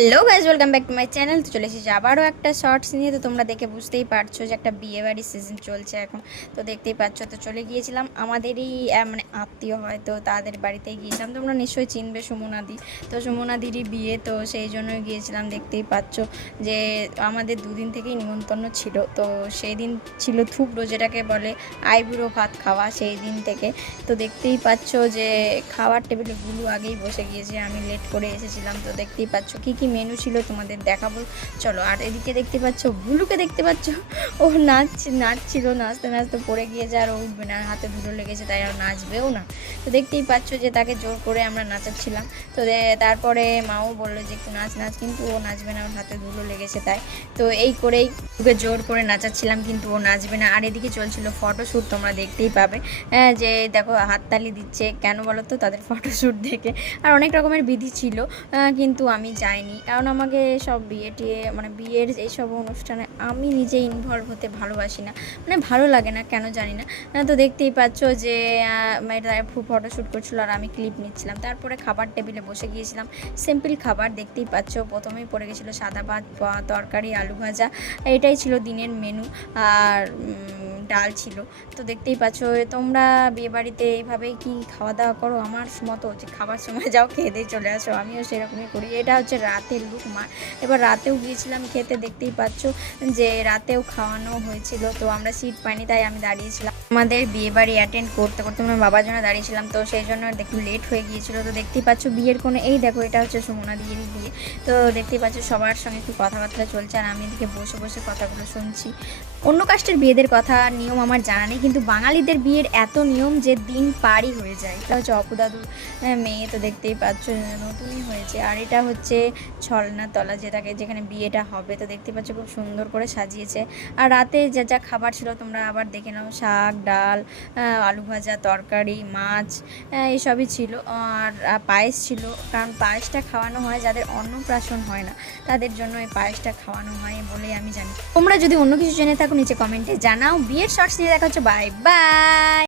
Hello guys, welcome back to my channel. তো চলে এসেছি আবারও একটা শর্টস নিয়ে। তো তোমরা দেখে বুঝতেই পারছো যে একটা বিয়ে বাড়ির সিজন চলছে এখন। তো দেখতেই পাচ্ছ, তো চলে গিয়েছিলাম আমাদেরই মানে আত্মীয় হয়, তো তাদের বাড়িতেই গিয়েছিলাম। তোমরা নিশ্চয়ই চিনবে সুমনাদি। তো সুমনাদিরই বিয়ে, তো সেই জন্যই গিয়েছিলাম। দেখতেই পাচ্ছ যে আমাদের দুদিন থেকেই নিমন্ত্রণ ছিল। তো সেই দিন ছিল থুবড়ো, যেটাকে বলে আইবুড়ো ভাত খাওয়া, সেই দিন থেকে। তো দেখতেই পাচ্ছ যে খাওয়ার টেবিলে গুলু আগেই বসে গিয়েছে, আমি লেট করে এসেছিলাম। তো দেখতেই পাচ্ছ কী কী মেনু ছিল তোমাদের দেখাবো, চলো। আর এদিকে দেখতে পাচ্ছ গুলুকে, দেখতে পাচ্ছ ও নাচছিল, নাচতে নাচতে পড়ে গিয়েছে, আর ও উঠবে না, হাতে ধুলো লেগেছে, তাই আর নাচবেও না। তো দেখতেই পাচ্ছ যে তাকে জোর করে আমরা নাচাচ্ছিলাম। তো তারপরে মাও বললো যে একটু নাচ নাচ, কিন্তু ও নাচবে না, ওর হাতে ধুলো লেগেছে তাই। তো এই করেই ওকে জোর করে নাচাচ্ছিলাম, কিন্তু ও নাচবে না। আর এদিকে চলছিল ফটোশ্যুট, তোমরা দেখতেই পাবে যে দেখো হাততালি দিচ্ছে কেন বলো তো, তাদের ফটোশ্যুট দেখে। আর অনেক রকমের বিধি ছিল, কিন্তু আমি যাইনি, কারণ আমাকে সব বিয়ে টিয়ে মানে বিয়ের এইসব অনুষ্ঠানে আমি নিজে ইনভলভ হতে ভালোবাসি না, মানে ভালো লাগে না কেন জানি না। তো দেখতেই পাচ্ছ যে ফটোশ্যুট করছিল আর আমি ক্লিপ নিচ্ছিলাম। তারপরে খাবার টেবিলে বসে গিয়েছিলাম, সিম্পল খাবার। দেখতেই পাচ্ছ প্রথমেই পড়ে গেছিলো সাদা ভাত, তরকারি, আলু ভাজা, এটাই ছিল দিনের মেনু। আর ডাল ছিল। তো দেখতেই পাচ্ছ, তোমরা বিয়েবাড়িতে এইভাবেই কি খাওয়া দাওয়া করো আমার মতো, যে খাবার সময় যাও খেয়ে দিয়ে চলে আসো? আমিও সেরকমই করি। এটা হচ্ছে রাতের লুক মা। এবার রাতেও গিয়েছিলাম খেতে, দেখতেই পাচ্ছ যে রাতেও খাওয়ানো হয়েছিল। তো আমরা সিট পাইনি, তাই আমি দাঁড়িয়েছিলাম আমাদের বিয়েবাড়ি অ্যাটেন্ড করতে করতে, আমার বাবার জন্য দাঁড়িয়েছিলাম। তো সেই জন্য একটু লেট হয়ে গিয়েছিল। তো দেখতেই পাচ্ছ বিয়ের কোনো, এই দেখো এটা হচ্ছে সুমনা দিয়েরই বিয়ে। তো দেখতেই পাচ্ছ সবার সঙ্গে একটু কথাবার্তা চলছে, আর আমি এদিকে বসে বসে কথাগুলো শুনছি। অন্য কাস্টের বিয়েদের কথা নিয়ম আমার জানা নেই, কিন্তু বাঙালিদের বিয়ের এত নিয়ম যে দিন পারই হয়ে যায়। এটা হচ্ছে অপুদাদুর মেয়ে, তো দেখতেই পাচ্ছ নতুনই হয়েছে। আর এটা হচ্ছে ছলনা তলা, যেখানে বিয়েটা হবে। তো দেখতে পাচ্ছ খুব সুন্দর করে সাজিয়েছে। আর রাতে যা যা খাবার ছিল তোমরা আবার দেখে নাও, শাক, ডাল, আলু ভাজা, তরকারি, মাছ, এসবই ছিল। আর পায়েস ছিল, কারণ পায়েসটা খাওয়ানো হয় যাদের অন্নপ্রাশন হয় না, তাদের জন্য এই পায়েসটা খাওয়ানো হয় বলেই আমি জানি। তোমরা যদি অন্য কিছু জেনে থাকো নিচে কমেন্টে জানাও। বিয়ের শর্টস নিয়ে দেখা হচ্ছে, বাই বাই।